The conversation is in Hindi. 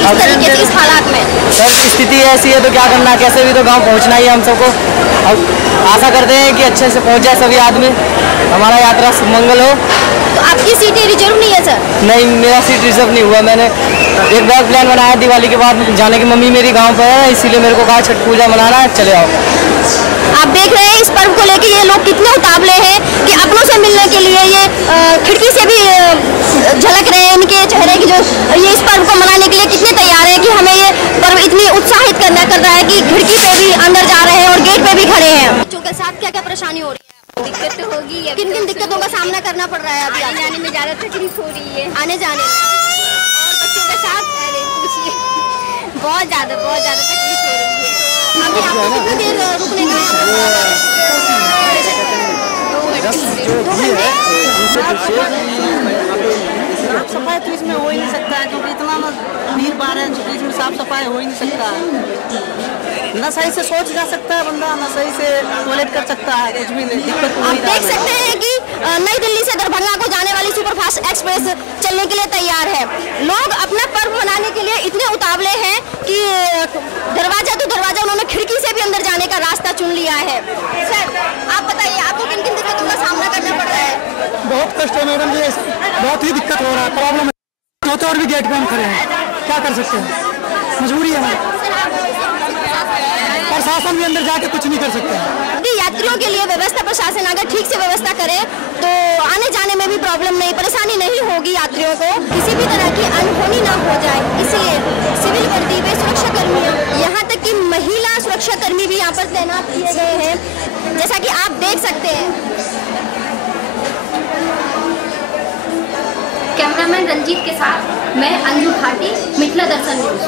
इस तरीके से इस हालात में? सर स्थिति ऐसी है तो क्या करना, कैसे भी तो गाँव पहुँचना ही है हम सबको। अब आशा करते हैं कि अच्छे से पहुँच जाए सभी आदमी, हमारा यात्रा मंगल हो। तो आपकी सीटें रिजर्व नहीं है सर? नहीं, मेरा सीट रिजर्व नहीं हुआ। मैंने एक बार प्लान बनाया दिवाली के बाद जाने की, मम्मी मेरी गांव पर है, इसीलिए मेरे को कहा छठ पूजा मनाना है, चले आओ। आप देख रहे हैं इस पर्व को लेके ये लोग कितने उतावले हैं कि अपनों से मिलने के लिए ये खिड़की से भी झलक रहे हैं इनके चेहरे की, जो ये इस पर्व को मनाने के लिए कितने तैयार हैं कि हमें ये पर्व इतनी उत्साहित कर रहा है कि खिड़की पे भी अंदर जा रहे हैं और गेट पे भी खड़े हैं। बच्चों के साथ क्या क्या परेशानी हो रही है? दिक्कत तो होगी। किन किन दिक्कतों का सामना करना पड़ रहा है? अभी आने जाने में ज़्यादा तकलीफ हो रही है। आने जाने में और बच्चों के साथ अरे पूछिए, बहुत ज़्यादा तकलीफ हो रही है। अभी आपको कितनी देर रुकने का? 2 घंटे। साफ सफाई तो इसमें हो ही नहीं सकता है, क्योंकि इतना भीड़ भाड़ है, क्योंकि इसमें साफ सफाई हो ही नहीं सकता है। न सही से सोच जा सकता है बंदा, न सही से टॉयलेट कर सकता है, कुछ भी नहीं, दिक्कत हो आप ही रहा देख सकते हैं कि नई दिल्ली से दरभंगा को जाने वाली सुपरफास्ट एक्सप्रेस चलने के लिए तैयार है। लोग अपना पर्व मनाने के लिए इतने उतावले हैं कि दरवाजा तो दरवाजा उन्होंने खिड़की से भी अंदर जाने का रास्ता चुन लिया है। सर आप बताइए, आपको किन किन दिक्कतों का सामना करना पड़ रहा है? बहुत कष्ट है मैडम जी, बहुत ही दिक्कत हो रहा है, प्रॉब्लम होता है और भी गेट पे हम खड़े हैं, क्या कर सकते हैं, मजबूरी है हमारी। प्रशासन भी अंदर जाके कुछ नहीं कर सकते हैं। यात्रियों के लिए व्यवस्था प्रशासन अगर ठीक से व्यवस्था करे तो आने जाने में भी प्रॉब्लम नहीं, परेशानी नहीं होगी यात्रियों को, किसी भी तरह की अनहोनी ना हो जाए। इसलिए सिविल वर्दी में सुरक्षा कर्मियों, यहाँ तक कि महिला सुरक्षा कर्मी भी यहाँ पर तैनात किए गए हैं, जैसा कि आप देख सकते हैं। कैमरामैन रंजीत के साथ मैं अंजू भाटी, मिथिला दर्शन न्यूज।